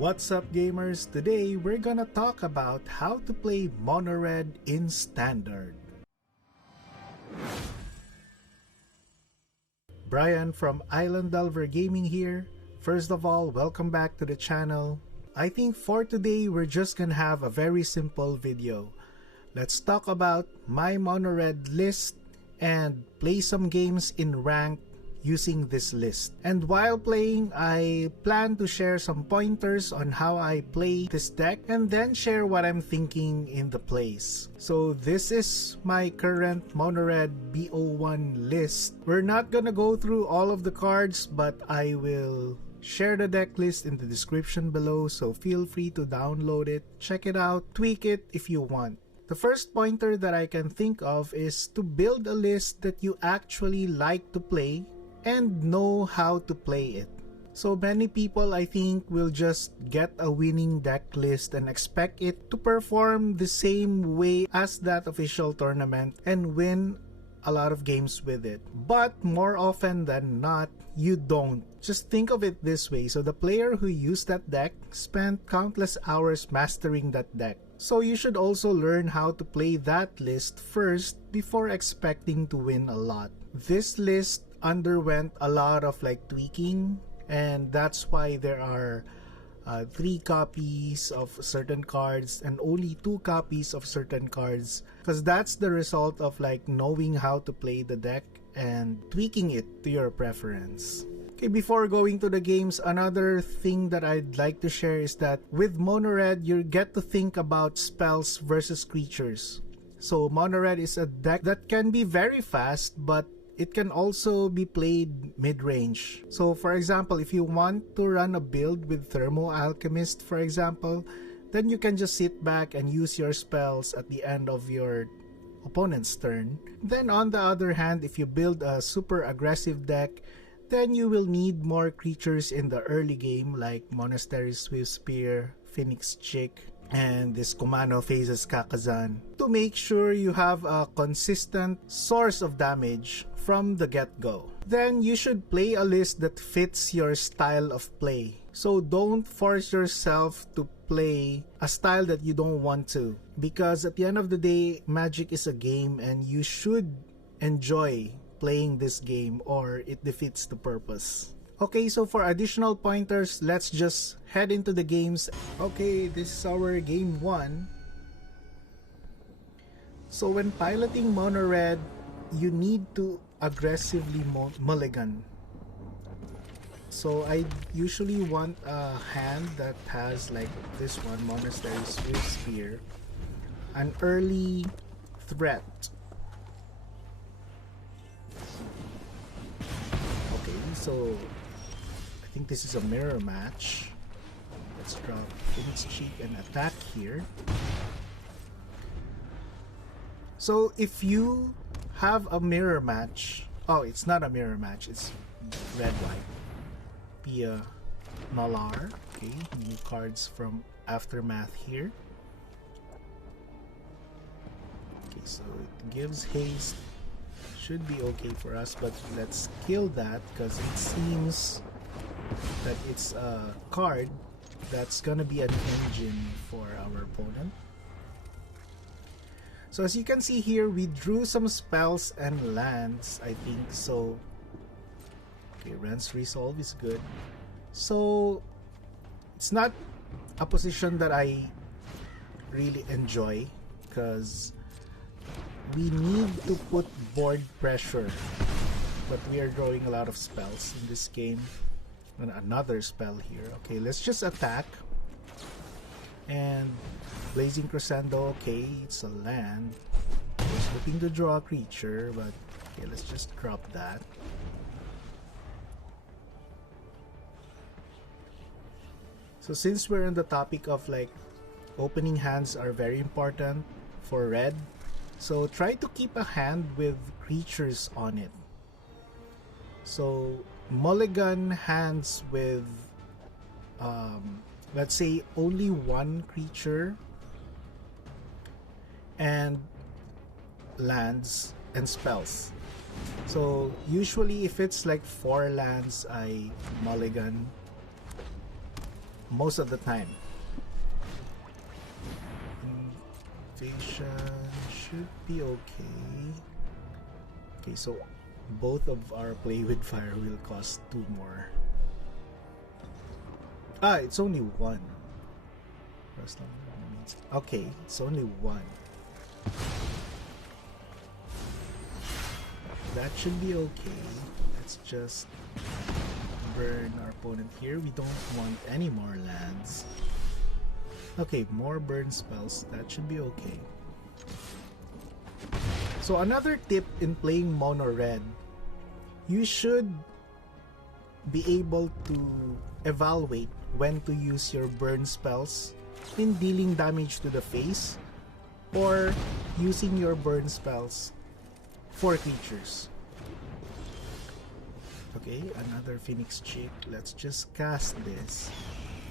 What's up gamers? Today we're gonna talk about how to play Mono Red in Standard. Brian from Island Delver Gaming here. First of all, welcome back to the channel. I think for today we're just gonna have a very simple video. Let's talk about my Mono Red list and play some games in rank using this list. And while playing, I plan to share some pointers on how I play this deck and then share what I'm thinking in the plays. So this is my current Mono Red BO1 list. We're not gonna go through all of the cards, but I will share the deck list in the description below, so feel free to download it, check it out, tweak it if you want. The first pointer that I can think of is to build a list that you actually like to play and know how to play it. So many people, I think, will just get a winning deck list and expect it to perform the same way as that official tournament and win a lot of games with it. But more often than not, you don't. Just think of it this way. So the player who used that deck spent countless hours mastering that deck. So you should also learn how to play that list first before expecting to win a lot. This list underwent a lot of tweaking, and that's why there are 3 copies of certain cards and only 2 copies of certain cards, because that's the result of knowing how to play the deck and tweaking it to your preference. Okay, before going to the games, another thing that I'd like to share is that with Mono Red, you get to think about spells versus creatures. So Mono Red is a deck that can be very fast, but it can also be played mid-range. So for example, if you want to run a build with Thermo Alchemist, for example, then you can just sit back and use your spells at the end of your opponent's turn. Then on the other hand, if you build a super aggressive deck, then you will need more creatures in the early game like Monastery Swiftspear, Phoenix Chick, and this Kumano faces Kakkazan to make sure you have a consistent source of damage from the get-go. Then you should play a list that fits your style of play. So don't force yourself to play a style that you don't want to, because at the end of the day, Magic is a game and you should enjoy playing this game or it defeats the purpose. Okay, so for additional pointers, let's just head into the games. Okay, this is our game 1. So when piloting Mono Red, you need to aggressively mulligan. So I usually want a hand that has this one, Monastery Swiftspear, an early threat. Okay, so I think this is a mirror match. Let's drop Phoenix Cheek and attack here. So if you have a mirror match, oh, it's not a mirror match, it's red-white. Pia Nalar. Okay, new cards from Aftermath here. Okay, so it gives haste. Should be okay for us, but let's kill that because it seems that it's a card that's gonna be an engine for our opponent. So as you can see here, we drew some spells and lands, I think. So okay, Rent's Resolve is good. So it's not a position that I really enjoy because we need to put board pressure, but we are drawing a lot of spells in this game. And another spell here. Okay, let's just attack. And Blazing Crescendo, okay, it's a land. I was looking to draw a creature, but okay, let's just drop that. So since we're on the topic of opening hands are very important for red, so try to keep a hand with creatures on it. So mulligan hands with let's say only 1 creature and lands and spells. So usually if it's 4 lands, I mulligan. most of the time. Invasion should be okay. Okay, so both of our play with fire will cost 2 more. Ah, it's only 1. Okay, it's only 1. That should be okay. Let's just burn our opponent here. We don't want any more lands. Okay, more burn spells. That should be okay. So another tip in playing mono red, you should be able to evaluate when to use your burn spells in dealing damage to the face or using your burn spells for creatures. Okay, another Phoenix Chick. Let's just cast this.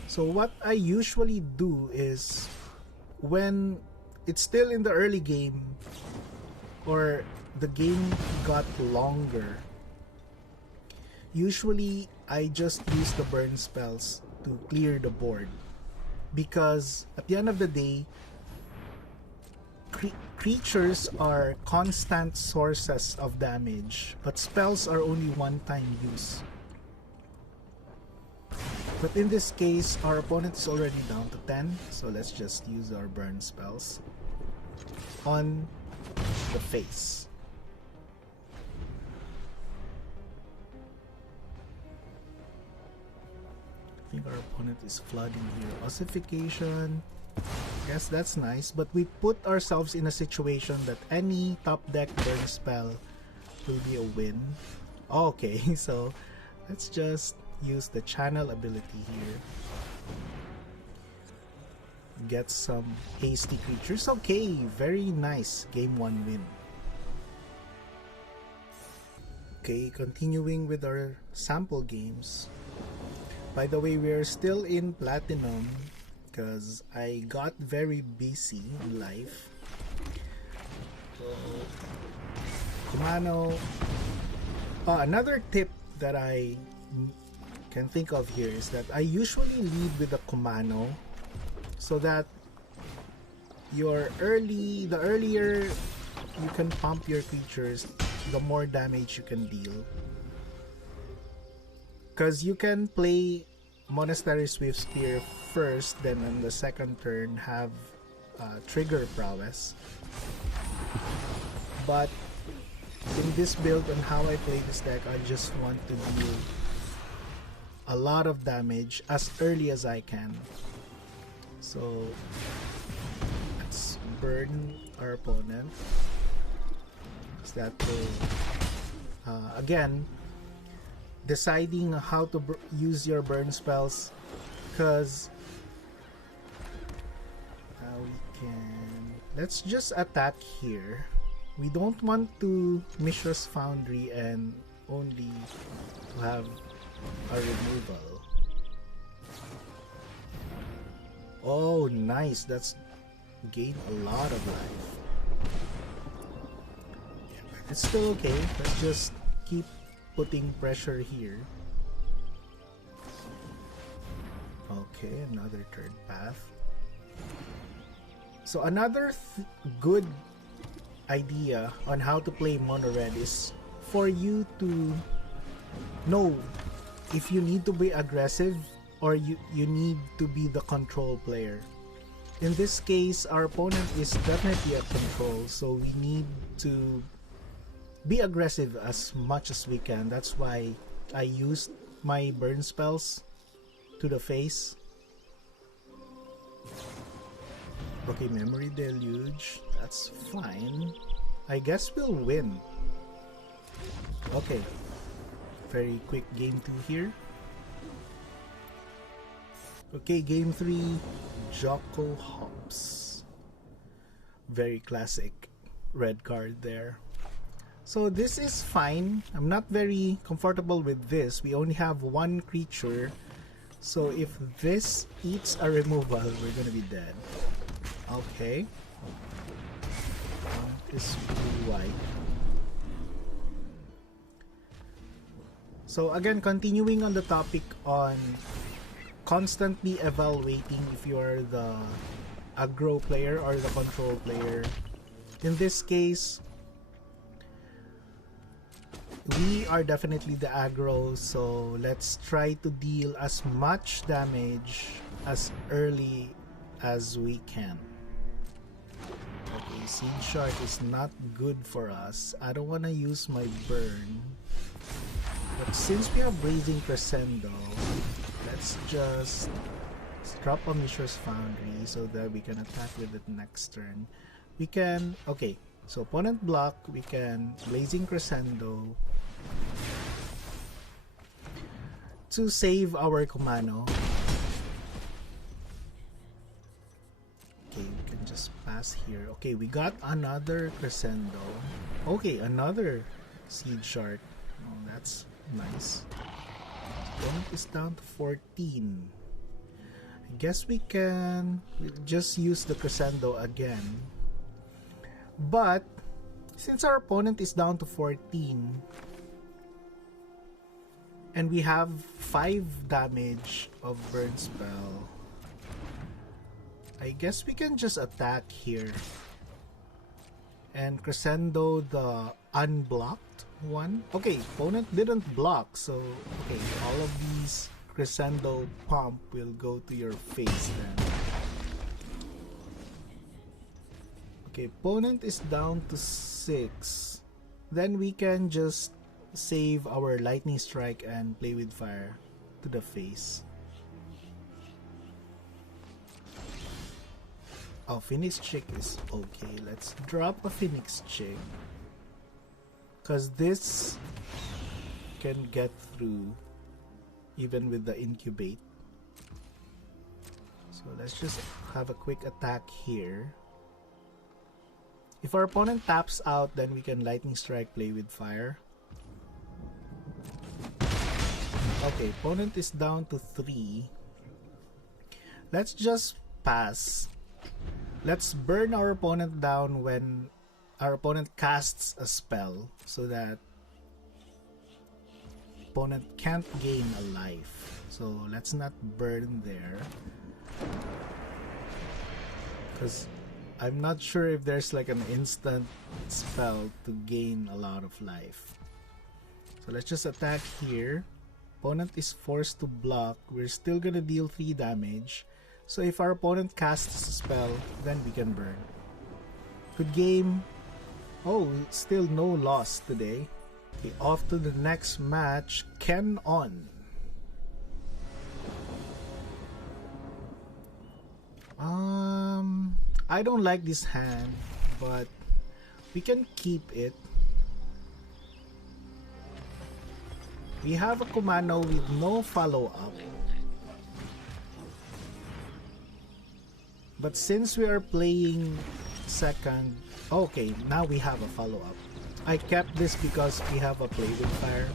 So what I usually do is when it's still in the early game or the game got longer, usually I just use the burn spells to clear the board, because at the end of the day, creatures are constant sources of damage, but spells are only one-time use. But in this case, our opponent is already down to 10, so let's just use our burn spells on the face. I think our opponent is flooding here. Ossification. Yes, that's nice, but we put ourselves in a situation that any top deck burn spell will be a win. Okay, so let's just use the channel ability here. Get some hasty creatures. Okay, very nice. Game 1 win. Okay, continuing with our sample games. By the way, we are still in Platinum because I got very busy in life. So, Kumano. Another tip that I can think of here is that I usually lead with a Kumano so that the earlier you can pump your creatures, the more damage you can deal. Because you can play Monastery Swiftspear first, then on the second turn have trigger prowess. But in this build, on how I play this deck, I just want to deal a lot of damage as early as I can. So let's burn our opponent. Is that again, deciding how to use your burn spells, because let's just attack here. We don't want to Mishra's Foundry and only to have a removal. Oh, nice. That's gained a lot of life. It's still okay. Let's just keep putting pressure here. Okay, another third path. So another good idea on how to play mono red is for you to know if you need to be aggressive or you need to be the control player. In this case, our opponent is definitely a control, so we need to be aggressive as much as we can. That's why I used my burn spells to the face. Okay, Memory Deluge. That's fine. I guess we'll win. Okay. Very quick game 2 here. Okay, game 3. Jocko Hops. Very classic red card there. So this is fine. I'm not very comfortable with this. We only have one creature. So if this eats a removal, we're gonna be dead. Okay. Is blue white. So again, continuing on the topic on constantly evaluating if you are the aggro player or the control player. In this case, we are definitely the aggro, so let's try to deal as much damage as early as we can. Okay, Seed Shard is not good for us. I don't want to use my burn. But since we have Blazing Crescendo, let's just drop a Mishra's Foundry so that we can attack with it next turn. We can, okay, so opponent block, we can Blazing Crescendo to save our Kumano. Okay, we can just pass here. Okay, we got another Crescendo. Okay, another Seed Shard. Oh, that's nice. Opponent is down to 14. I guess we can just use the Crescendo again. But since our opponent is down to 14 and we have 5 damage of burn spell, I guess we can just attack here and Crescendo the unblocked one. Okay, opponent didn't block, so okay, all of these Crescendo pump will go to your face then. Okay, opponent is down to 6. Then we can just save our lightning strike and play with fire to the face. Oh, Phoenix Chick is okay. Let's drop a Phoenix Chick, because this can get through even with the incubate. So let's just have a quick attack here. If our opponent taps out, then we can lightning strike, play with fire. Okay, opponent is down to 3. Let's just pass. Let's burn our opponent down when our opponent casts a spell so that opponent can't gain a life. So let's not burn there, because I'm not sure if there's like an instant spell to gain a lot of life. So let's just attack here. Opponent is forced to block. We're still gonna deal 3 damage. So if our opponent casts a spell, then we can burn. Good game. Oh, still no loss today. Okay, off to the next match. Ken on. I don't like this hand, but we can keep it. We have a Kumano with no follow-up. But since we are playing second... Okay, now we have a follow-up. I kept this because we have a play with fire.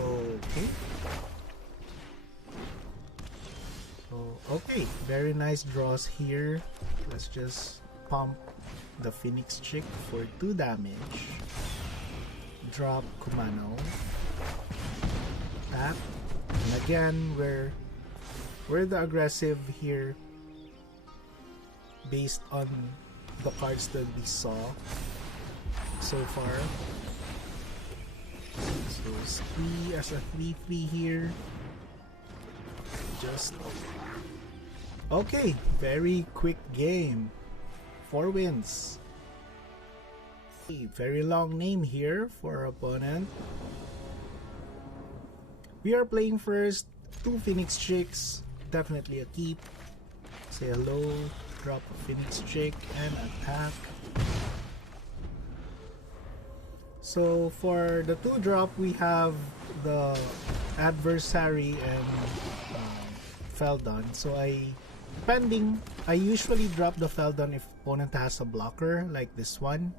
Okay. Okay, very nice draws here. Let's just pump the Phoenix Chick for 2 damage. Drop Kumano. Tap. And again, we're the aggressive here based on the cards that we saw so far. So Squee as a 3/3 here. Just okay, very quick game. 4 wins. Very long name here for our opponent. We are playing first 2 Phoenix Chicks, definitely a keep. Say hello, drop a Phoenix Chick and attack. So for the 2 drop, we have the Adversary and Feldon. So I usually drop the Feldon if opponent has a blocker like this one.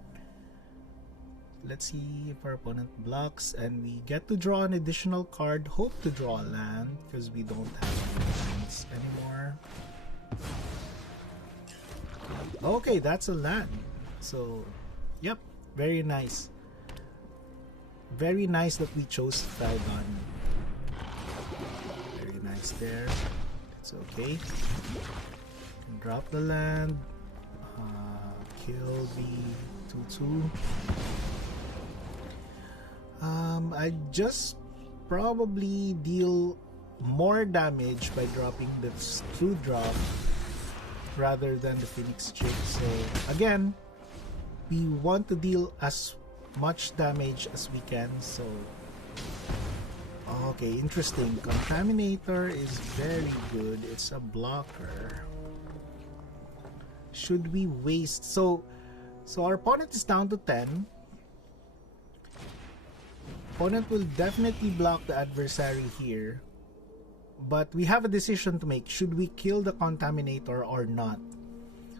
Let's see if our opponent blocks, and we get to draw an additional card. Hope to draw a land because we don't have any lands anymore. Okay, that's a land. So, yep, very nice. Very nice that we chose Feldon. Very nice there. It's okay. Drop the land. Kill the 2/2. I just probably deal more damage by dropping the 2-drop rather than the Phoenix Chip. So again, we want to deal as much damage as we can. So okay, interesting. Contaminator is very good. It's a blocker. Should we waste? So our opponent is down to 10. Opponent will definitely block the adversary here, but we have a decision to make. Should we kill the Contaminator or not?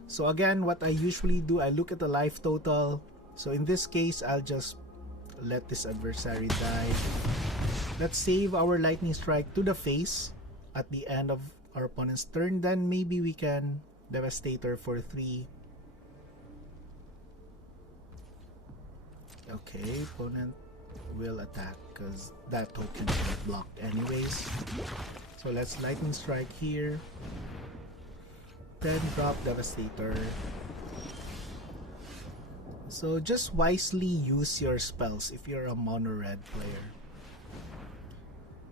So again, what I usually do, I look at the life total. So in this case, I'll just let this adversary die. Let's save our lightning strike to the face at the end of our opponent's turn. Then maybe we can Devastator for 3. Okay, opponent will attack because that token is blocked anyways. So let's lightning strike here. Then drop Devastator. So just wisely use your spells if you're a mono red player.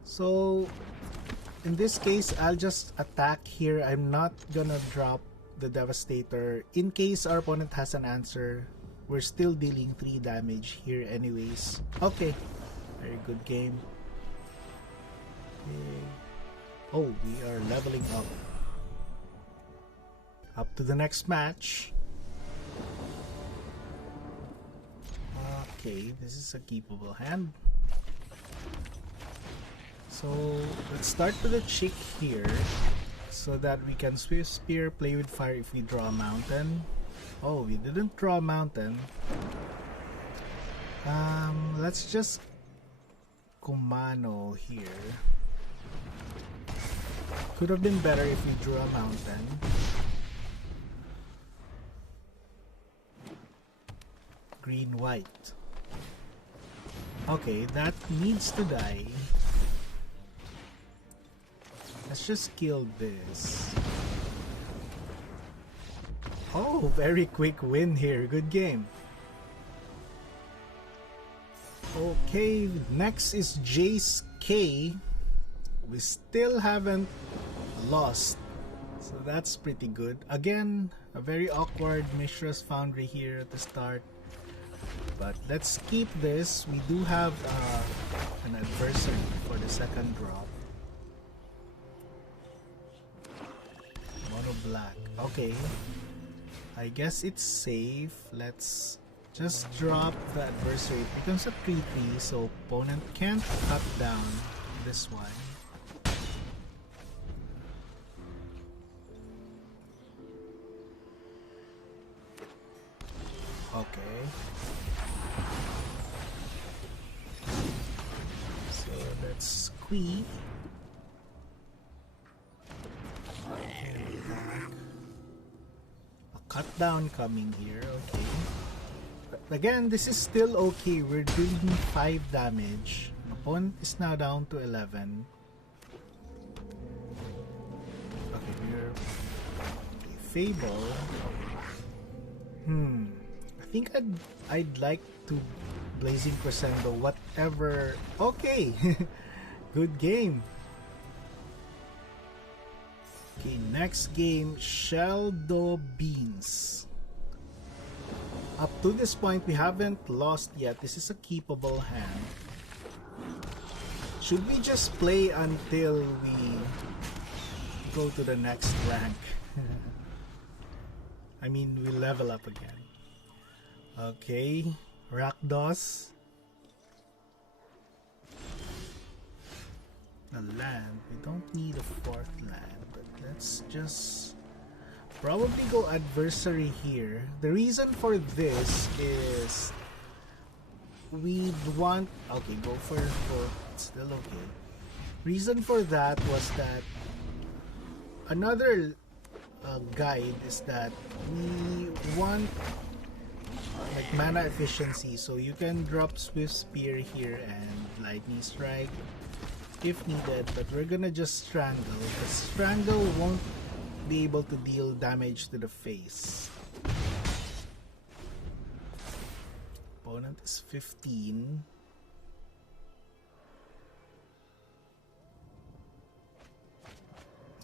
So in this case, I'll just attack here. I'm not gonna drop the Devastator. In case our opponent has an answer, we're still dealing 3 damage here anyways. Okay, very good game. Okay. Oh, we are leveling up. Up to the next match. Okay, this is a keepable hand. So let's start with a chick here so that we can Swiftspear, play with fire if we draw a mountain. Oh, we didn't draw a mountain. Let's just Kumano here. Could have been better if we drew a mountain. Green white. Okay, that needs to die. Let's just kill this. Oh, very quick win here. Good game. Okay, next is Jace K. We still haven't lost, so that's pretty good. Again, a very awkward Mishra's Foundry here at the start. But let's keep this. We do have an adversary for the second drop. Mono black. Okay. I guess it's safe. Let's just drop the adversary. It becomes a 3/3, so opponent can't cut down this one. Okay. So let's Squee. Cut down coming here, okay. But again, this is still okay. We're doing 5 damage. Opponent is now down to 11. Okay, we're okay, Fable. I think I'd like to Blazing Crescendo, whatever. Okay, good game. Okay, next game, Sheldo Beans. Up to this point, we haven't lost yet. This is a keepable hand. Should we just play until we go to the next rank? I mean, we level up again. Okay, Rakdos. A land. We don't need a 4th land. Let's just probably go adversary here. The reason for this is we want... Okay, go for 4. It's still okay. Reason for that was that another guide is that we want like mana efficiency, so you can drop Swiftspear here and Lightning Strike if needed, but we're gonna just Strangle, because Strangle won't be able to deal damage to the face. Opponent is 15.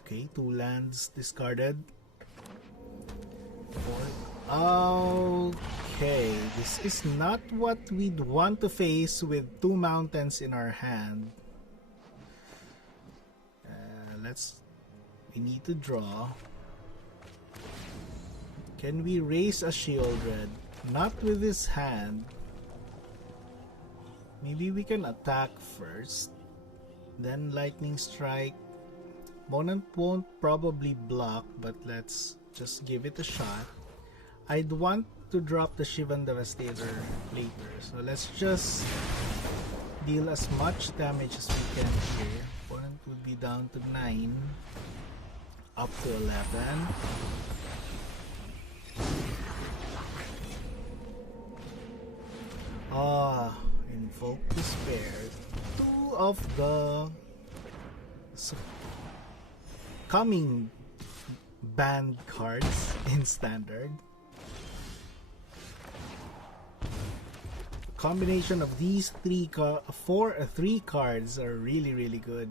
Okay, 2 lands discarded. 4. Okay, this is not what we'd want to face with 2 mountains in our hand. We need to draw. Can we raise a Shieldred? Not with this hand. Maybe we can attack first, then Lightning Strike. Opponent won't probably block, but let's just give it a shot. I'd want to drop the Shivan Devastator later, so let's just deal as much damage as we can here. Opponent would be down to 9, up to 11. Invoke Despair. 2 of the coming banned cards in Standard. Combination of these 3 cards are really good.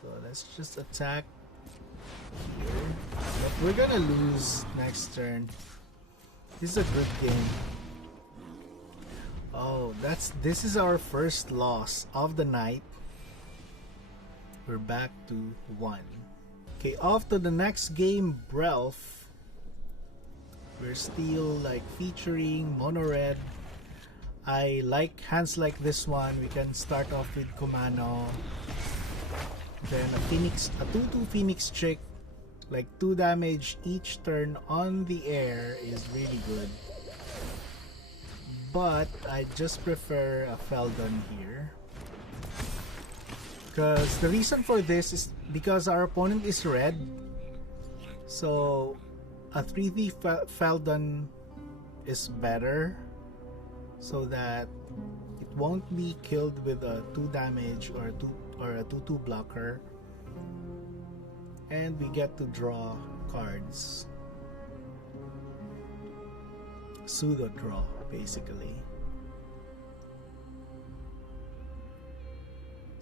So let's just attack here. But we're gonna lose next turn. This is a good game. Oh, this is our first loss of the night. We're back to 1. Okay, off to the next game, Brelf. We're still like featuring Mono Red. I like hands like this one. We can start off with Kumano. Then a 2/2 Phoenix Chick, like 2 damage each turn on the air is really good. But I just prefer a Feldon here. Because the reason for this is because our opponent is red. So a 3/3 Feldon is better, so that it won't be killed with a 2 damage or a 2/2 blocker, and we get to draw cards. Pseudo draw, basically.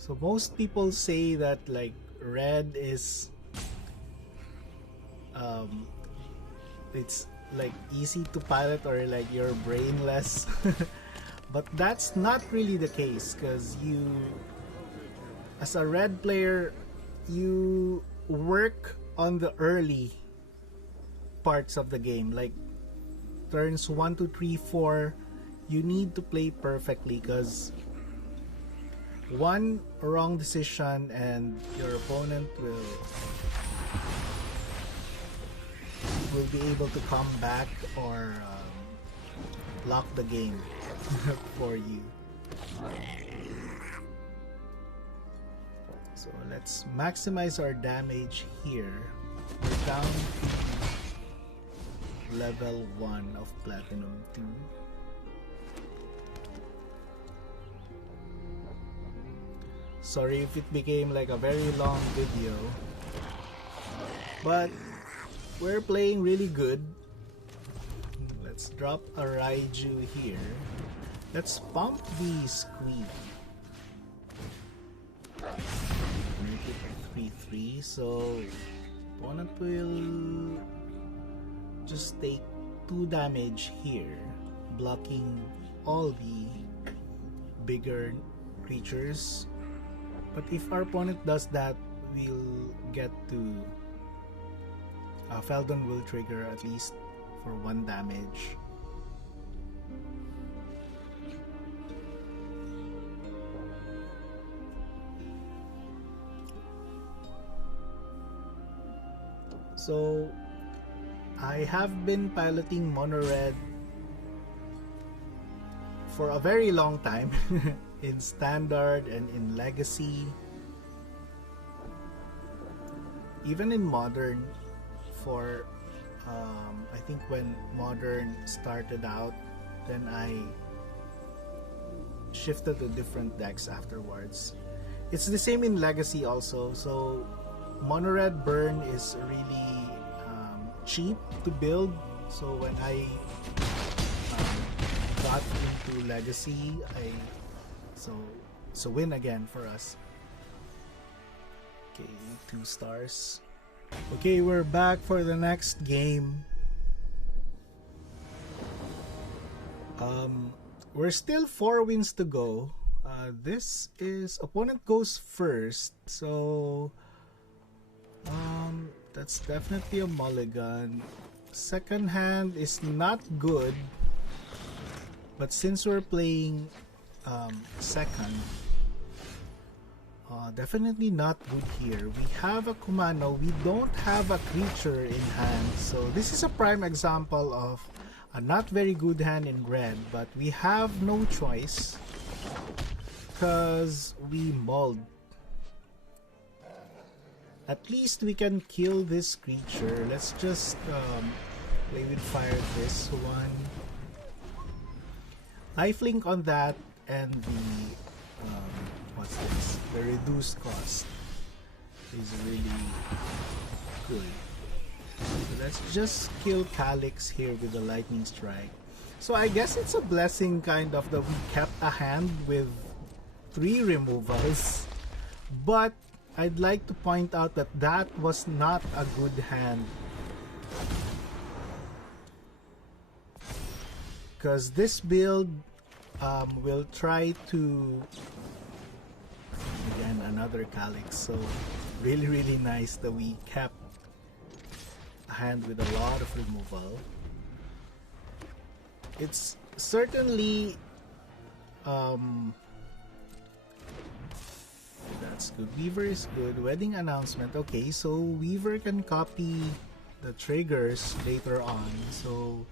So most people say that like red is it's like easy to pilot, or like you're brainless. But that's not really the case, because you, as a red player, you work on the early parts of the game, like turns 1, 2, 3, 4. You need to play perfectly, because one wrong decision and your opponent will be able to come back or lock the game for you. So let's maximize our damage here. We're down to level 1 of Platinum 2. Sorry if it became like a very long video, but we're playing really good. Let's drop a Raiju here. Let's pump the Squee. Make it 3/3, so opponent will just take 2 damage here, blocking all the bigger creatures. But if our opponent does that, we'll get to Feldon will trigger at least for 1 damage. So I have been piloting Mono Red for a very long time in Standard and in Legacy, even in Modern, for I think when Modern started out, then I shifted to different decks afterwards. It's the same in Legacy also. So Mono Red Burn is really cheap to build. So when I got into Legacy, so win again for us. Okay, 2 stars. Okay, we're back for the next game. We're still 4 wins to go. This is opponent goes first, so that's definitely a mulligan. Second hand is not good, but since we're playing second, definitely not good here. We have a Kumano, we don't have a creature in hand, so this is a prime example of a not very good hand in red, but we have no choice because we mulled. At least we can kill this creature. Let's just play with fire this one. Lifelink on that, and the what's this? The reduced cost is really good. So let's just kill Calyx here with the lightning strike. So I guess it's a blessing kind of that we kept a hand with 3 removals, but I'd like to point out that that was not a good hand, because this build will try to, again, another Calyx. So really nice that we kept a hand with a lot of removal. It's certainly that's good. Weaver is good. Wedding announcement. Okay, so Weaver can copy the triggers later on. So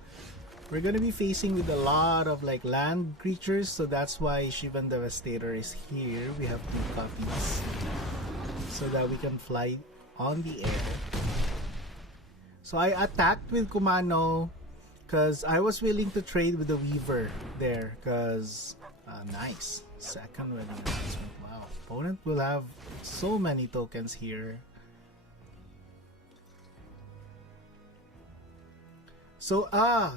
we're gonna be facing with a lot of like land creatures, so that's why Shivan Devastator is here. We have 2 copies so that we can fly on the air. So I attacked with Kumano because I was willing to trade with the Weaver there, because nice. Second wedding announcement. Wow. Opponent will have so many tokens here. So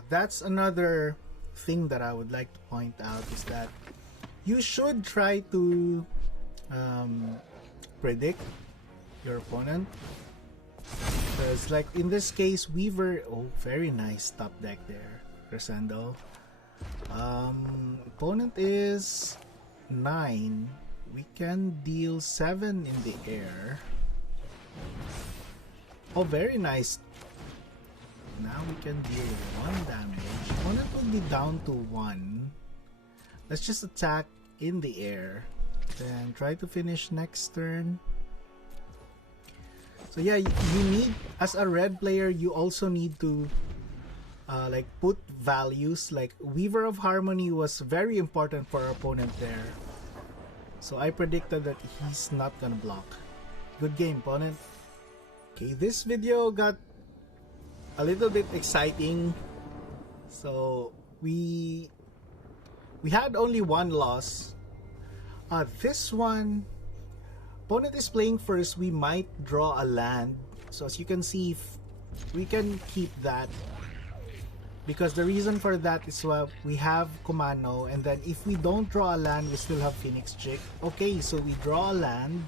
that's another thing that I would like to point out, is that you should try to predict your opponent. Because like in this case, Weaver, oh, very nice top deck there, Crescendo. Opponent is 9. We can deal 7 in the air. Oh, very nice. Now we can deal 1 damage. Opponent will be down to 1. Let's just attack in the air, then try to finish next turn. So yeah, you need, as a red player, you also need to like put values. Like Weaver of Harmony was very important for our opponent there. So I predicted that he's not gonna block. Good game, opponent. Okay, this video got a little bit exciting. So we had only 1 loss. This one, opponent is playing first. We might draw a land. So as you can see, we can keep that, because the reason for that is we have Kumano, and then if we don't draw a land, we still have Phoenix Chick. Okay, so we draw a land.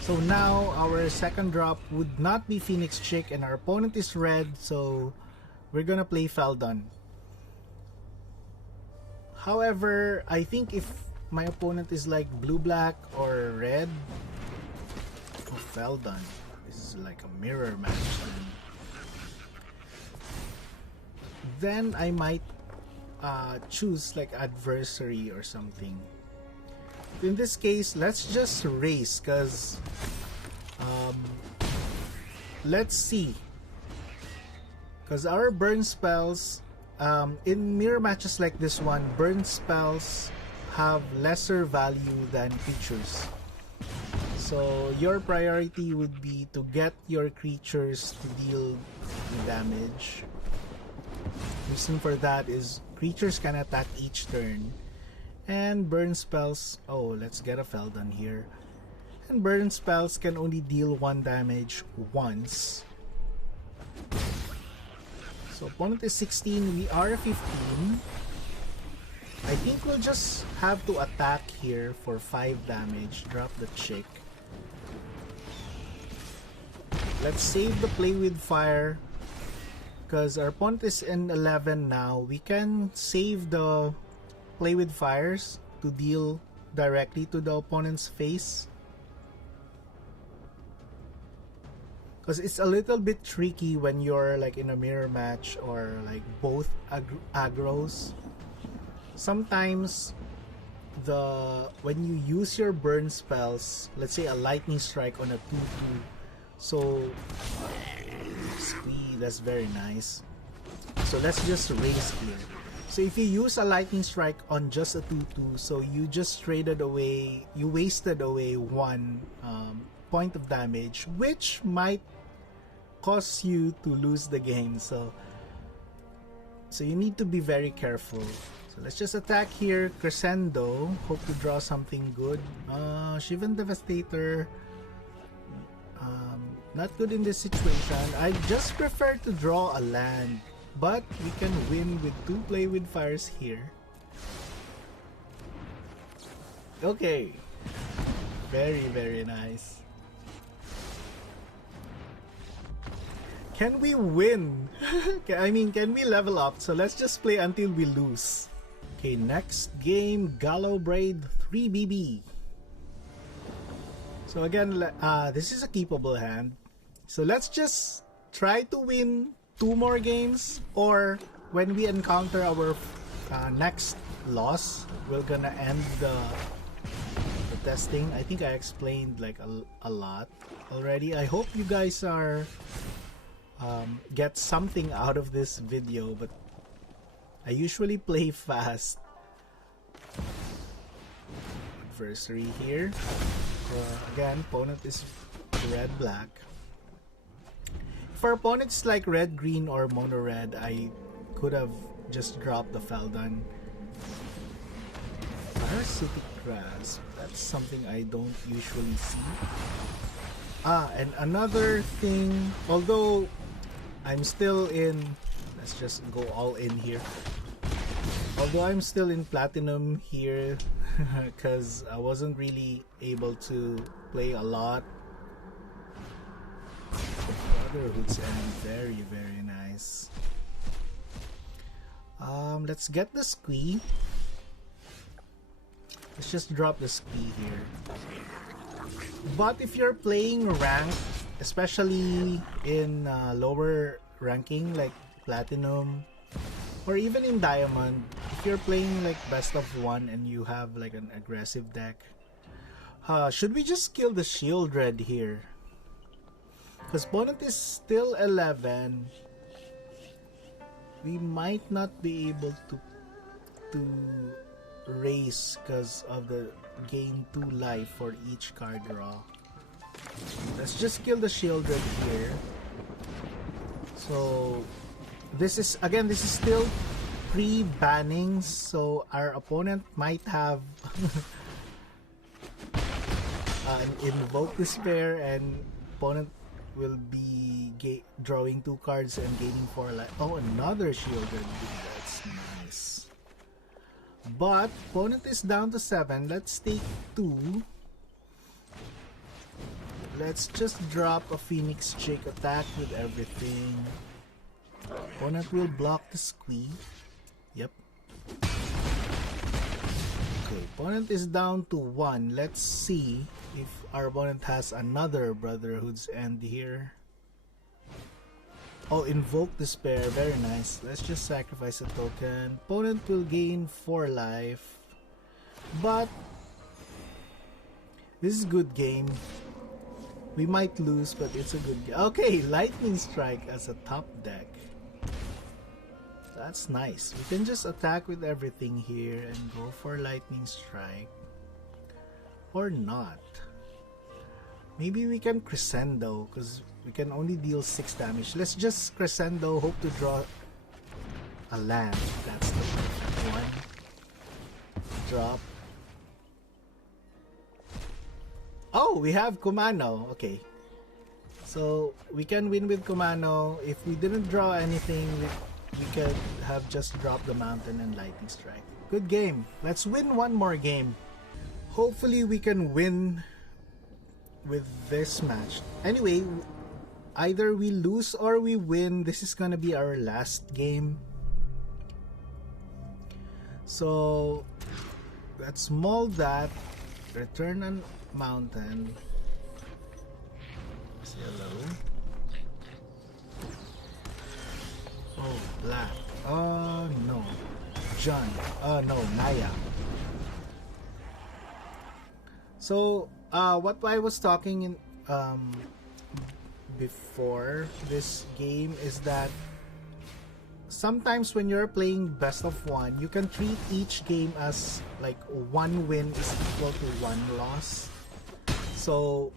So now our second drop would not be Phoenix Chick, and our opponent is red, so we're gonna play Feldon. However, I think if my opponent is like blue-black or red, oh, Feldon. This is like a mirror match. Then I might choose like Adversary or something. In this case, let's just race, because let's see, because our burn spells in mirror matches like this one, burn spells have lesser value than creatures. So your priority would be to get your creatures to deal damage. Reason for that is creatures can attack each turn. And burn spells, oh, let's get a Feldon here. And burn spells can only deal 1 damage once. So opponent is 16, we are 15. I think we'll just have to attack here for 5 damage, drop the chick. Let's save the play with fire. Because our opponent is in 11 now, we can save the play with fires to deal directly to the opponent's face. Because it's a little bit tricky when you're like in a mirror match or like both aggros. Sometimes when you use your burn spells, let's say a lightning strike on a 2-2, so Squee, that's very nice. So let's just raise here. So if you use a lightning strike on just a 2-2, so you just traded away, you wasted away 1 point of damage, which might cause you to lose the game. So you need to be very careful. So let's just attack here. Crescendo, hope to draw something good. Shivan Devastator, not good in this situation. I just prefer to draw a land, but we can win with 2 play with fires here. Okay, very nice. Can we win? I mean, can we level up? So let's just play until we lose. Okay, next game, Gallow Braid 3BB. So again, this is a keepable hand. So let's just try to win 2 more games, or when we encounter our next loss, we're gonna end the testing. I think I explained like a lot already. I hope you guys are get something out of this video, but I usually play fast. Adversary here. Again, opponent is red-black. If our opponent's like red-green or mono-red, I could have just dropped the Feldon. Parasitic Grasp. That's something I don't usually see. And another thing, although I'm still in, let's just go all in here. Although I'm still in platinum here, because I wasn't really able to play a lot. Brotherhood's End, very nice. Let's get the Squee. Let's just drop the Squee here. But if you're playing ranked, especially in lower ranking like platinum or even in diamond, if you're playing like best of 1 and you have like an aggressive deck, should we just kill the shield red here? Because opponent is still 11. We might not be able to race because of the gain 2 life for each card draw. Let's just kill the shield red here. So this is still pre-banning, so our opponent might have an Invoke Despair, and opponent will be drawing 2 cards and gaining 4 life. Oh, another shield red. That's nice. But opponent is down to 7. Let's take 2. Let's just drop a Phoenix Chick, attack with everything. Opponent will block the Squee. Yep. Okay, opponent is down to 1. Let's see if our opponent has another Brotherhood's End here. Oh, Invoke Despair. Very nice. Let's just sacrifice a token. Opponent will gain 4 life. But this is a good game. We might lose, but it's a good game. Okay, Lightning Strike as a top deck. That's nice. We can just attack with everything here and go for Lightning Strike. Or not. Maybe we can Crescendo, because we can only deal 6 damage. Let's just Crescendo, hope to draw a land. That's the one. Drop. Oh, we have Kumano. Okay. So, we can win with Kumano. If we didn't draw anything, we could have just dropped the Mountain and Lightning Strike. Good game. Let's win one more game. Hopefully, we can win with this match. Anyway, either we lose or we win. This is gonna be our last game. So, let's mold that. Return on Mountain. Say hello. Oh, black. Oh, no. John. Oh, no. Naya. So, what I was talking in before this game is that sometimes when you're playing best of one, you can treat each game as like one win is equal to one loss. So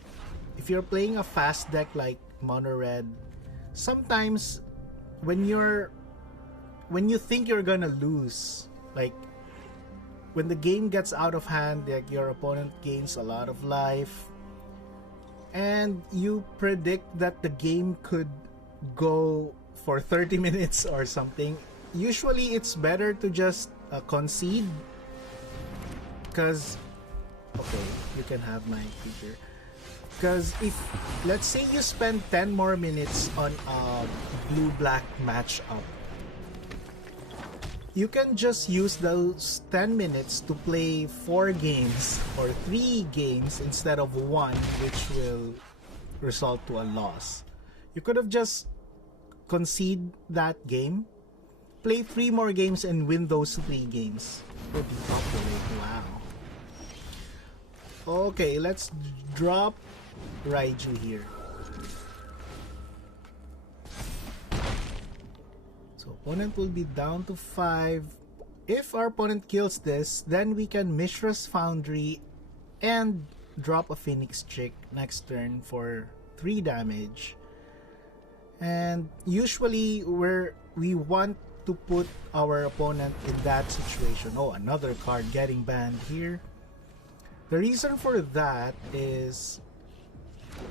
if you're playing a fast deck like Mono Red, sometimes when you think you're gonna lose, like when the game gets out of hand, like your opponent gains a lot of life, and you predict that the game could go for 30 minutes or something, usually it's better to just concede, because okay, you can have my feature. Because if, let's say you spend 10 more minutes on a blue-black matchup, you can just use those 10 minutes to play 4 games or 3 games instead of 1, which will result to a loss. You could have just concede that game, play 3 more games and win those 3 games. Would be popular. Wow. Okay, let's drop Raiju here. So opponent will be down to 5. If our opponent kills this, then we can Mishra's Foundry and drop a Phoenix Chick next turn for 3 damage. And usually we want to put our opponent in that situation. Oh, another card getting banned here. The reason for that is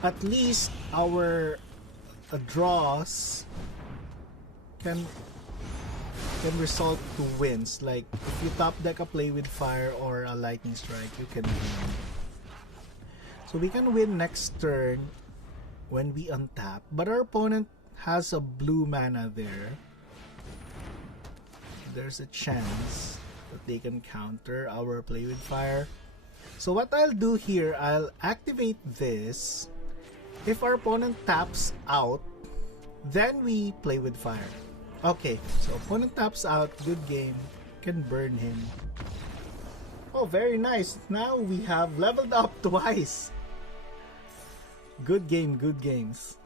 at least our draws can result to wins. Like if you top deck a Play with Fire or a Lightning Strike, you can win. So we can win next turn when we untap, but our opponent has a blue mana there. There's a chance that they can counter our Play with Fire. So what I'll do here, I'll activate this. If our opponent taps out, then we Play with Fire. Okay, so opponent taps out, good game, can burn him. Oh, very nice. Now we have leveled up twice. Good game, good games.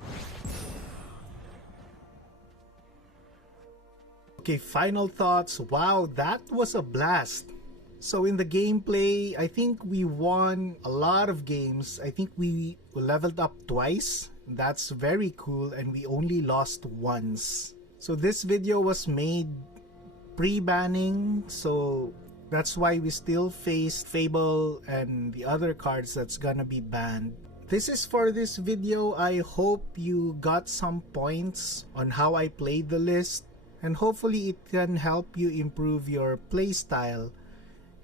Okay, final thoughts. Wow, that was a blast. So in the gameplay, I think we won a lot of games. I think we leveled up twice. That's very cool, and we only lost once. So this video was made pre-banning, so that's why we still face Fable and the other cards that's gonna be banned. This is for this video. I hope you got some points on how I played the list, and hopefully it can help you improve your playstyle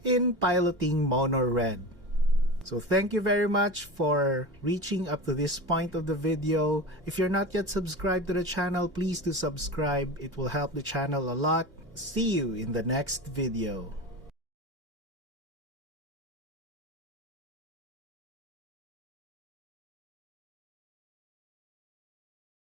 in piloting Mono Red. So thank you very much for reaching up to this point of the video. If you're not yet subscribed to the channel, please do subscribe. It will help the channel a lot. See you in the next video.